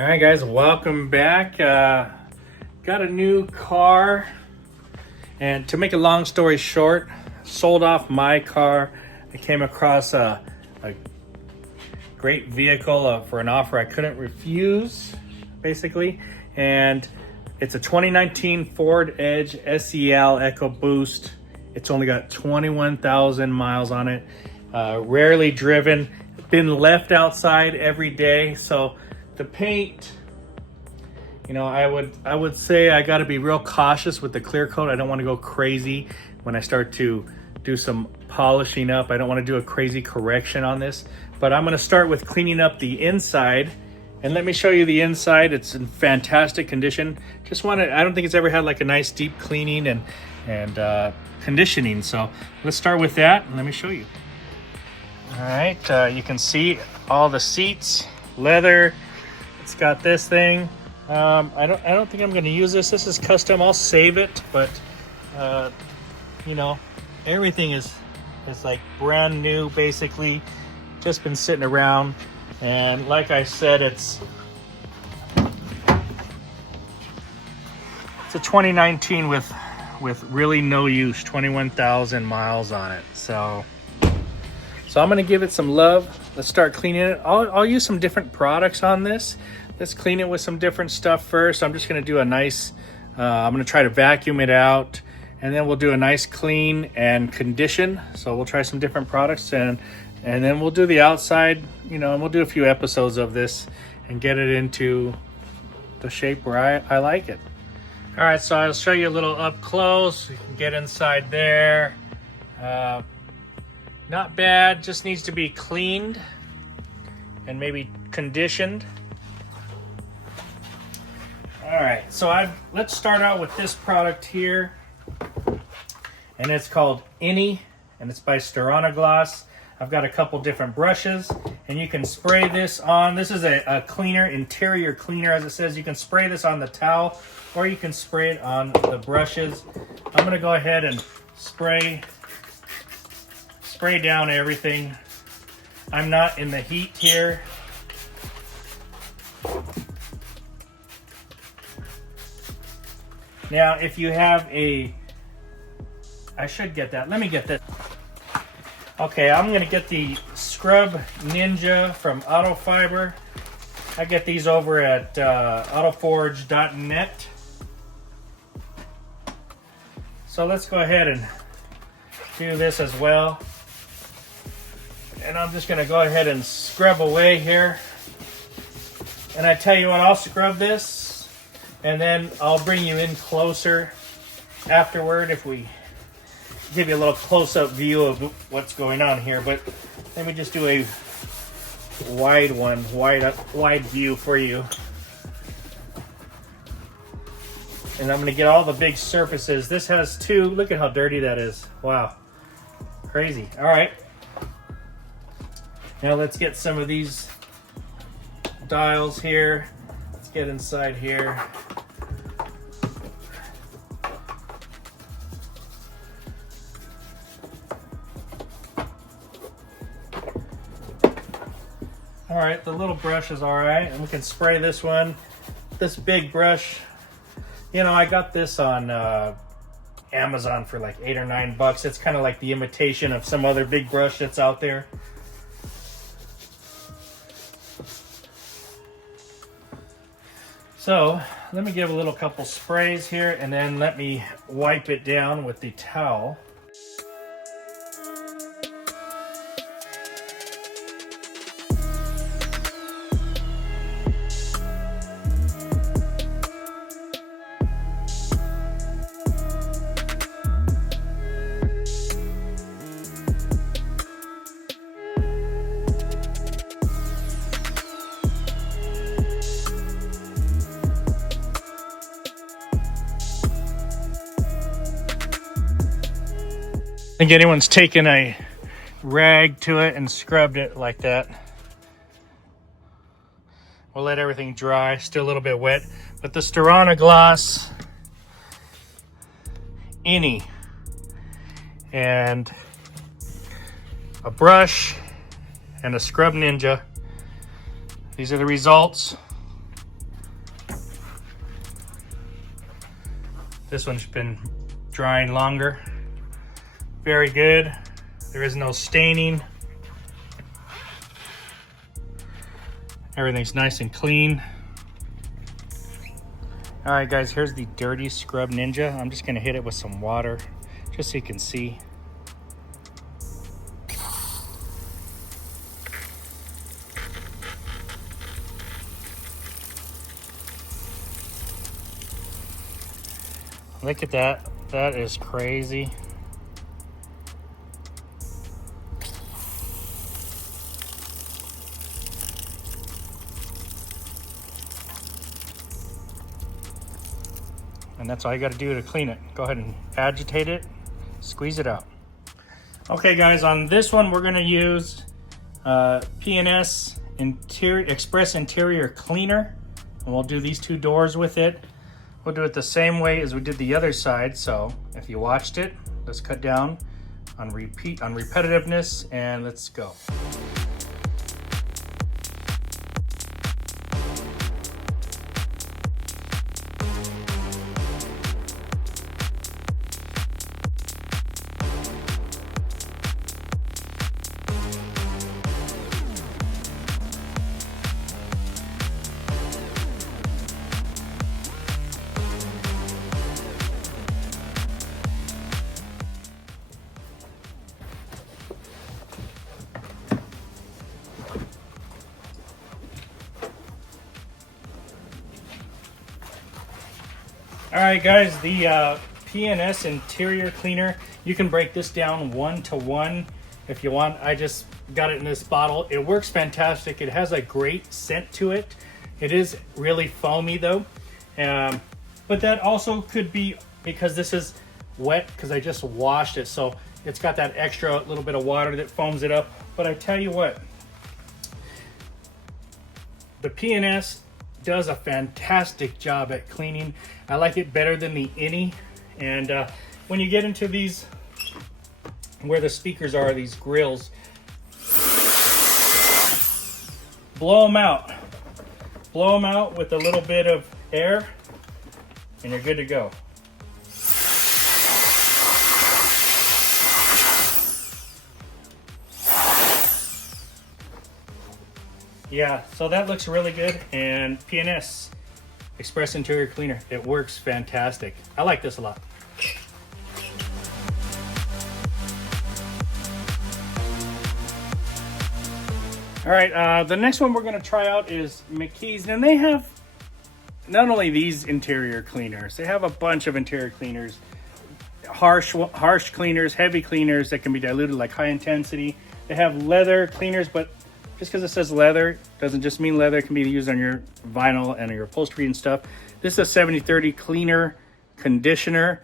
All right, guys, welcome back. Got a new car, and to make a long story short, sold off my car. I came across a great vehicle for an offer I couldn't refuse, basically, and it's a 2019 Ford Edge SEL EcoBoost. It's only got 21,000 miles on it, rarely driven, been left outside every day, so the paint, you know, I would say I got to be real cautious with the clear coat. I don't want to go crazy when I start to do some polishing up. I don't want to do a crazy correction on this, but I'm going to start with cleaning up the inside, and let me show you the inside. It's in fantastic condition. I don't think it's ever had like a nice deep cleaning and conditioning. So let's start with that, and let me show you. All right, you can see all the seats, leather. It's got this thing. I don't think I'm going to use this. This is custom. I'll save it, but you know, everything is like brand new, basically. Just been sitting around, and like I said, it's a 2019 with really no use, 21,000 miles on it. So I'm going to give it some love. Let's start cleaning it. I'll use some different products on this. Let's clean it with some different stuff first. I'm just going to do a nice, I'm going to try to vacuum it out, and then we'll do a nice clean and condition. So we'll try some different products, and then we'll do the outside, you know, and we'll do a few episodes of this and get it into the shape where I like it. All right, so I'll show you a little up close. You can get inside there. Not bad, just needs to be cleaned and maybe conditioned. All right, so let's start out with this product here, and it's called Ini, and it's by Styronoglass. I've got a couple different brushes, and you can spray this on. This is a cleaner, interior cleaner, as it says. You can spray this on the towel, or you can spray it on the brushes. I'm gonna go ahead and spray down everything. I'm not in the heat here. Now, if you have I should get that. Let me get this. Okay, I'm going to get the Scrub Ninja from Autofiber. I get these over at autoforge.net. So let's go ahead and do this as well. And I'm just going to go ahead and scrub away here. And I tell you what, I'll scrub this, and then I'll bring you in closer afterward if we give you a little close-up view of what's going on here. But let me just do a wide view for you. And I'm going to get all the big surfaces. This has two. Look at how dirty that is. Wow. Crazy. All right. Now let's get some of these dials here. Let's get inside here. All right, the little brush is all right, and we can spray this one. This big brush, you know, I got this on Amazon for like $8 or $9. It's kind of like the imitation of some other big brush that's out there. So let me give a little couple sprays here, and then let me wipe it down with the towel. I think anyone's taken a rag to it and scrubbed it like that. We'll let everything dry, still a little bit wet. But the Styronoglass Ini and a brush and a Scrub Ninja. These are the results. This one's been drying longer. Very good. There is no staining. Everything's nice and clean. All right, guys, here's the Dirty Scrub Ninja. I'm just gonna hit it with some water just so you can see. Look at that. That is crazy. And that's all you got to do to clean it. Go ahead and agitate it, squeeze it out. Okay, guys, on this one we're going to use P&S Express Interior Cleaner, and we'll do these two doors with it. We'll do it the same way as we did the other side. So if you watched it, let's cut down on repetitiveness, and let's go. All right, guys, the P&S Interior Cleaner, you can break this down 1-to-1 if you want. I just got it in this bottle. It works fantastic. It has a great scent to it. It is really foamy though. But that also could be because this is wet because I just washed it. So it's got that extra little bit of water that foams it up. But I tell you what, the P&S does a fantastic job at cleaning. I like it better than the Any. And when you get into these, where the speakers are, these grills, blow them out. Blow them out with a little bit of air, and you're good to go. Yeah, so that looks really good. And P&S Express Interior Cleaner, it works fantastic. I like this a lot. All right, the next one we're gonna try out is McKee's, and they have not only these interior cleaners, they have a bunch of interior cleaners, harsh cleaners, heavy cleaners that can be diluted, like high intensity. They have leather cleaners, but just because it says leather doesn't just mean leather. It can be used on your vinyl and your upholstery and stuff. This is a 70-30 cleaner conditioner.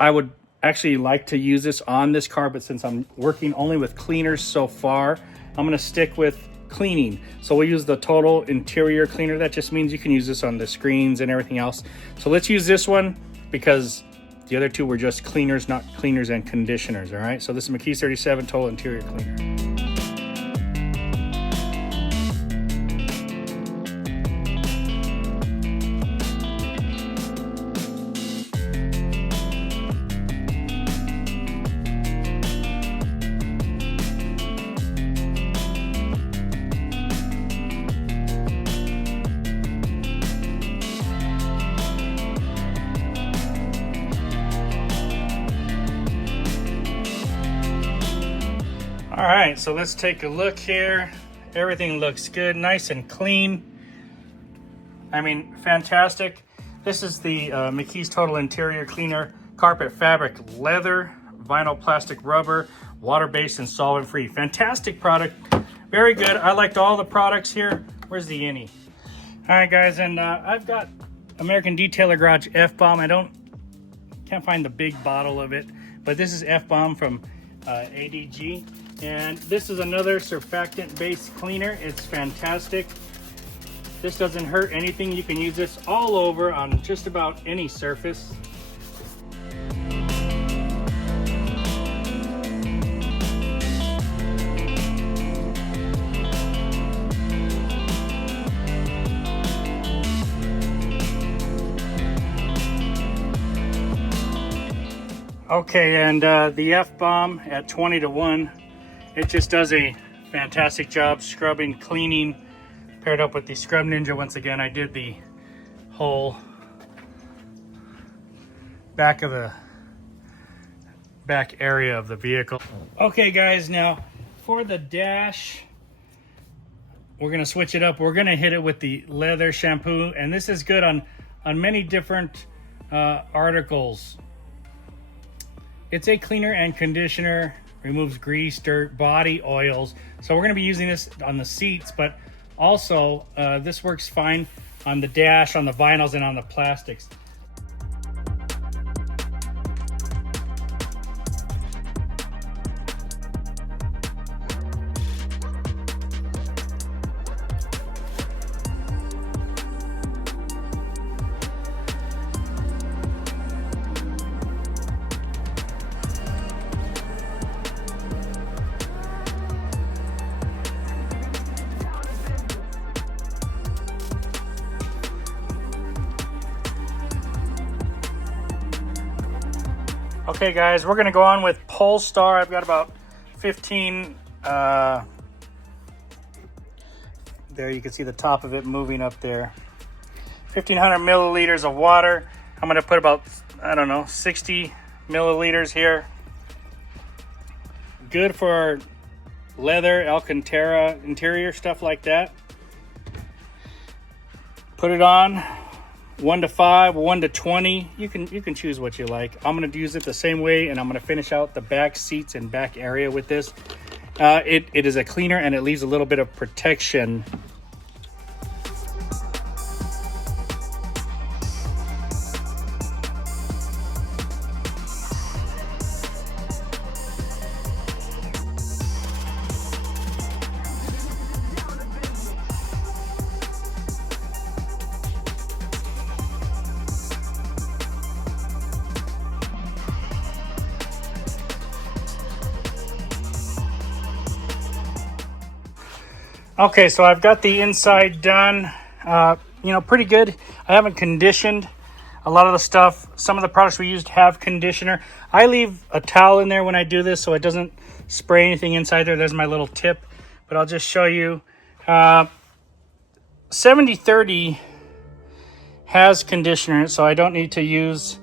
I would actually like to use this on this car, but since I'm working only with cleaners so far, I'm gonna stick with cleaning. So we'll use the total interior cleaner. That just means you can use this on the screens and everything else. So let's use this one because the other two were just cleaners, not cleaners and conditioners, all right? So this is McKee's 37 Total Interior Cleaner. All right, so let's take a look here. Everything looks good, nice and clean. I mean, fantastic. This is the McKee's Total Interior Cleaner, carpet fabric leather, vinyl plastic rubber, water-based and solvent-free. Fantastic product, very good. I liked all the products here. Where's the Any? All right, guys, and I've got American Detailer Garage F-Bomb. Can't find the big bottle of it, but this is F-Bomb from ADG. And this is another surfactant-based cleaner. It's fantastic. This doesn't hurt anything. You can use this all over on just about any surface. Okay, and the F-Bomb at 20 to 1, it just does a fantastic job scrubbing, cleaning, paired up with the Scrub Ninja. Once again, I did the whole back area of the vehicle. Okay guys, now for the dash, we're gonna switch it up. We're gonna hit it with the leather shampoo, and this is good on many different articles. It's a cleaner and conditioner, removes grease, dirt, body oils. So we're gonna be using this on the seats, but also this works fine on the dash, on the vinyls, and on the plastics. Okay guys, we're gonna go on with Polestar. I've got about 15, there you can see the top of it moving up there. 1,500 milliliters of water. I'm gonna put about, I don't know, 60 milliliters here. Good for leather, Alcantara, interior, stuff like that. Put it on. 1 to 5, 1 to 20. You can choose what you like. I'm gonna use it the same way, and I'm gonna finish out the back seats and back area with this. It is a cleaner, and it leaves a little bit of protection. Okay, so I've got the inside done, pretty good. I haven't conditioned a lot of the stuff. Some of the products we used have conditioner. I leave a towel in there when I do this so it doesn't spray anything inside there. There's my little tip, but I'll just show you. 7030 has conditioner in it, so I don't need to use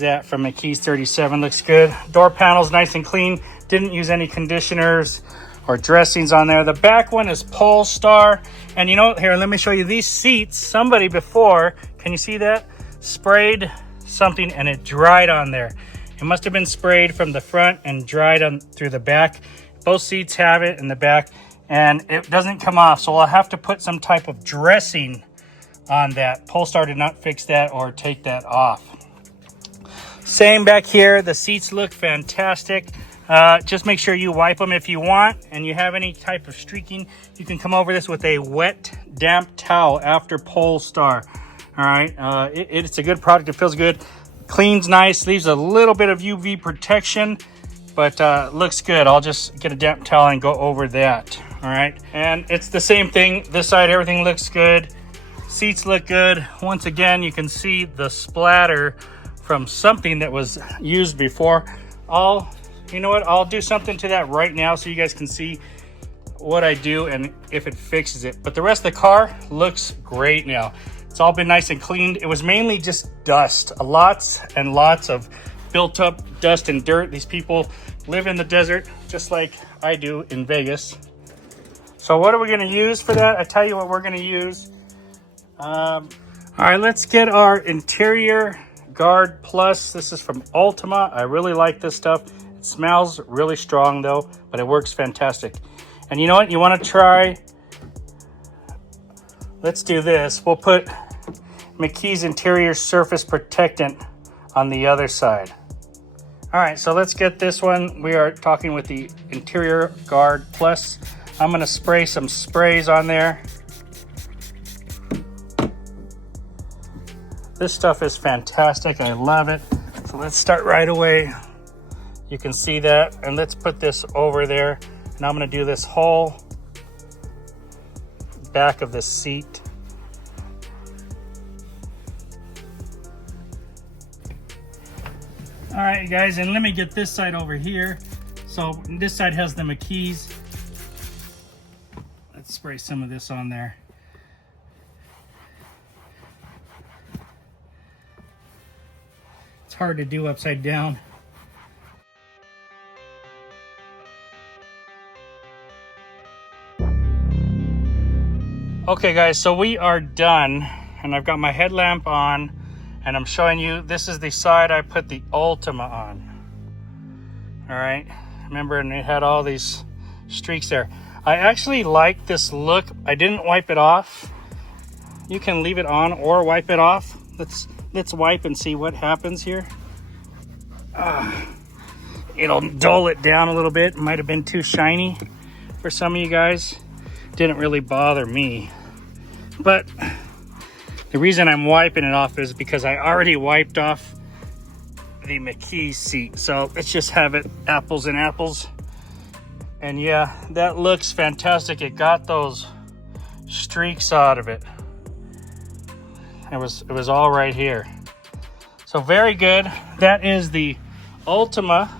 that from McKee's 37. Looks good. Door panel's nice and clean. Didn't use any conditioners or dressings on there. The back one is Polestar. And here, let me show you these seats. Somebody before, can you see that? Sprayed something and it dried on there. It must have been sprayed from the front and dried on through the back. Both seats have it in the back, and it doesn't come off. So I'll have to put some type of dressing on that. Polestar did not fix that or take that off. Same back here. The seats look fantastic. Just make sure you wipe them if you want, and you have any type of streaking, you can come over this with a wet, damp towel after Polestar. All right, it's a good product. It feels good, cleans nice, leaves a little bit of UV protection, but looks good. I'll just get a damp towel and go over that. All right, and it's the same thing. This side, everything looks good. Seats look good. Once again, you can see the splatter from something that was used before. You know what? I'll do something to that right now so you guys can see what I do and if it fixes it. But the rest of the car looks great now. It's all been nice and cleaned. It was mainly just dust. Lots and lots of built up dust and dirt. These people live in the desert just like I do in Vegas. So what are we going to use for that? I tell you what we're going to use. All right, let's get our Interior Guard Plus. This is from Ultima. I really like this stuff. It smells really strong though, but it works fantastic. And you know what? You want to try, let's do this. We'll put McKee's Interior Surface Protectant on the other side. All right, so let's get this one. We are talking with the Interior Guard Plus. I'm going to spray some sprays on there. This stuff is fantastic. I love it. So let's start right away. You can see that, and let's put this over there. And I'm going to do this whole back of the seat. All right, guys, and let me get this side over here. So this side has the McKees. Let's spray some of this on there. It's hard to do upside down. Okay guys, so we are done, and I've got my headlamp on, and I'm showing you, this is the side I put the Ultima on. All right, remember, and it had all these streaks there. I actually like this look. I didn't wipe it off. You can leave it on or wipe it off. Let's wipe and see what happens here. It'll dull it down a little bit. It might have been too shiny for some of you guys. Didn't really bother me. But the reason I'm wiping it off is because I already wiped off the McKees seat. So let's just have it apples and apples. And yeah, that looks fantastic. It got those streaks out of it. It was all right here. So very good. That is the Ultima.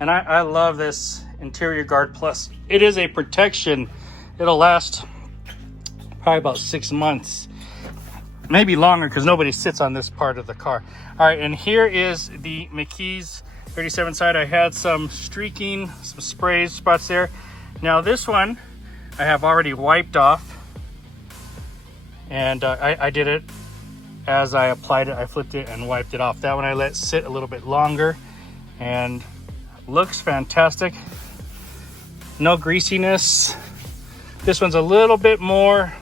And I love this Interior Guard Plus. It is a protection. It'll last probably about 6 months, maybe longer, because nobody sits on this part of the car. All right, and here is the McKees 37 side. I had some streaking, some sprays spots there. Now this one I have already wiped off, and I did it as I applied it. I flipped it and wiped it off. That one I let sit a little bit longer, and looks fantastic. No greasiness. This one's a little bit more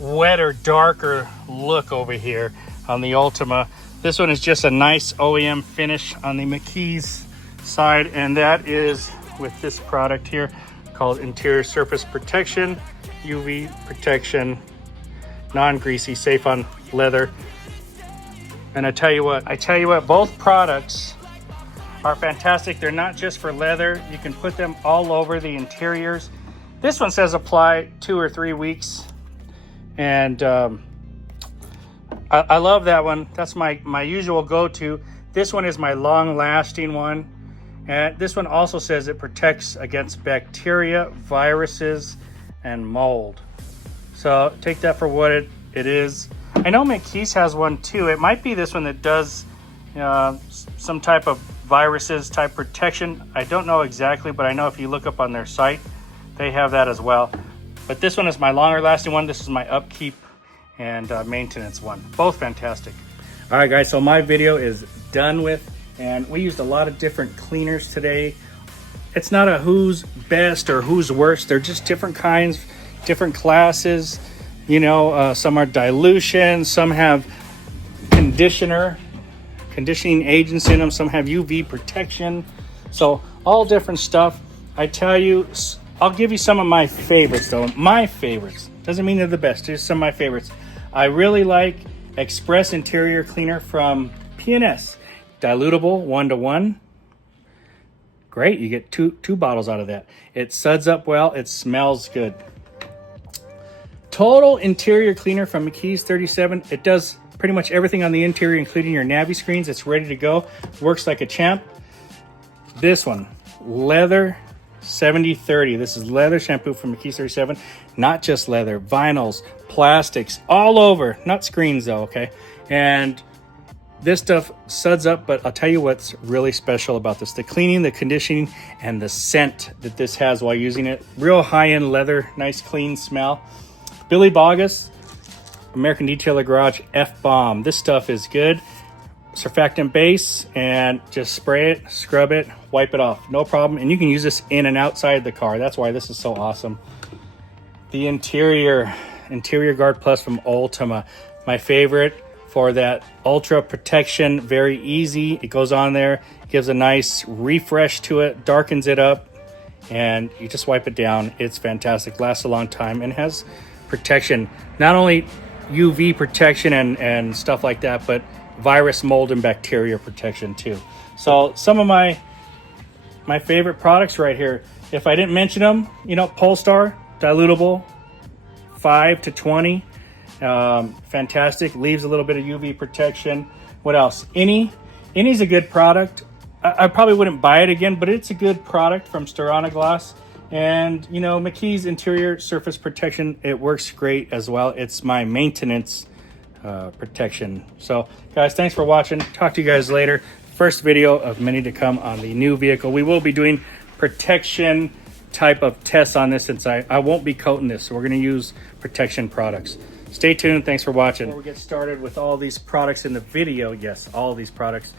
wetter, darker look over here on the Ultima. This one is just a nice OEM finish on the McKees side, and that is with this product here called Interior Surface Protection, UV protection, non-greasy, safe on leather. And I tell you what, both products are fantastic. They're not just for leather. You can put them all over the interiors. This one says apply 2 or 3 weeks. And I love that one. That's my usual go-to. This one is my long-lasting one. And this one also says it protects against bacteria, viruses, and mold. So take that for what it is. I know McKees has one too. It might be this one that does some type of viruses type protection. I don't know exactly, but I know if you look up on their site, they have that as well. But this one is my longer lasting one. This is my upkeep and maintenance one. Both fantastic. All right, guys, so my video is done with, and we used a lot of different cleaners today. It's not a who's best or who's worst. They're just different kinds, different classes. You know, some are dilution, some have conditioning agents in them, some have UV protection. So all different stuff. I tell you, I'll give you some of my favorites though. My favorites. Doesn't mean they're the best, just some of my favorites. I really like Express Interior Cleaner from P&S. Dilutable 1-to-1. Great, you get two bottles out of that. It suds up well, it smells good. Total Interior Cleaner from McKees 37. It does pretty much everything on the interior, including your Navi screens. It's ready to go. Works like a champ. This one, Leather 7030. This is leather shampoo from McKees 37. Not just leather, vinyls, plastics, all over. Not screens though, okay? And this stuff suds up, but I'll tell you what's really special about this. The cleaning, the conditioning, and the scent that this has while using it. Real high-end leather, nice clean smell. Billy Bogus, American Detailer Garage F-Bomb. This stuff is good. Surfactant base, and just spray it, scrub it, wipe it off. No problem. And you can use this in and outside the car. That's why this is so awesome. The Interior Guard Plus from Ultima. My favorite for that ultra protection. Very easy. It goes on there, gives a nice refresh to it, darkens it up, and you just wipe it down. It's fantastic. Lasts a long time and has protection. Not only UV protection and stuff like that, but virus, mold, and bacteria protection too. So some of my favorite products right here. If I didn't mention them, you know, Polestar, dilutable, 5 to 20. Fantastic, leaves a little bit of UV protection. What else? Inny's a good product. I probably wouldn't buy it again, but it's a good product from Sturana Glass. And you know, McKee's interior surface protection, it works great as well. It's my maintenance protection. So guys, thanks for watching. Talk to you guys later. First video of many to come on the new vehicle. We will be doing protection type of tests on this, since I won't be coating this, so we're going to use protection products. Stay tuned. Thanks for watching. Before we get started with all these products in the video, yes, all these products,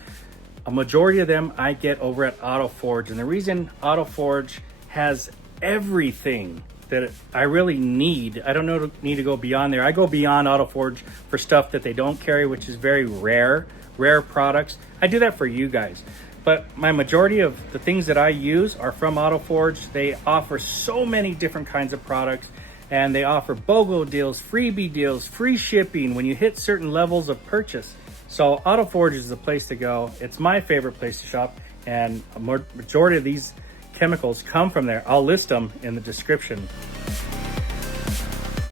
a majority of them I get over at AutoForge. And the reason AutoForge has everything that I really need, I don't need to go beyond there. I go beyond AutoForge for stuff that they don't carry, which is very rare products. I do that for you guys. But my majority of the things that I use are from AutoForge. They offer so many different kinds of products, and they offer BOGO deals, freebie deals, free shipping when you hit certain levels of purchase. So AutoForge is the place to go. It's my favorite place to shop, and a majority of these chemicals come from there. I'll list them in the description.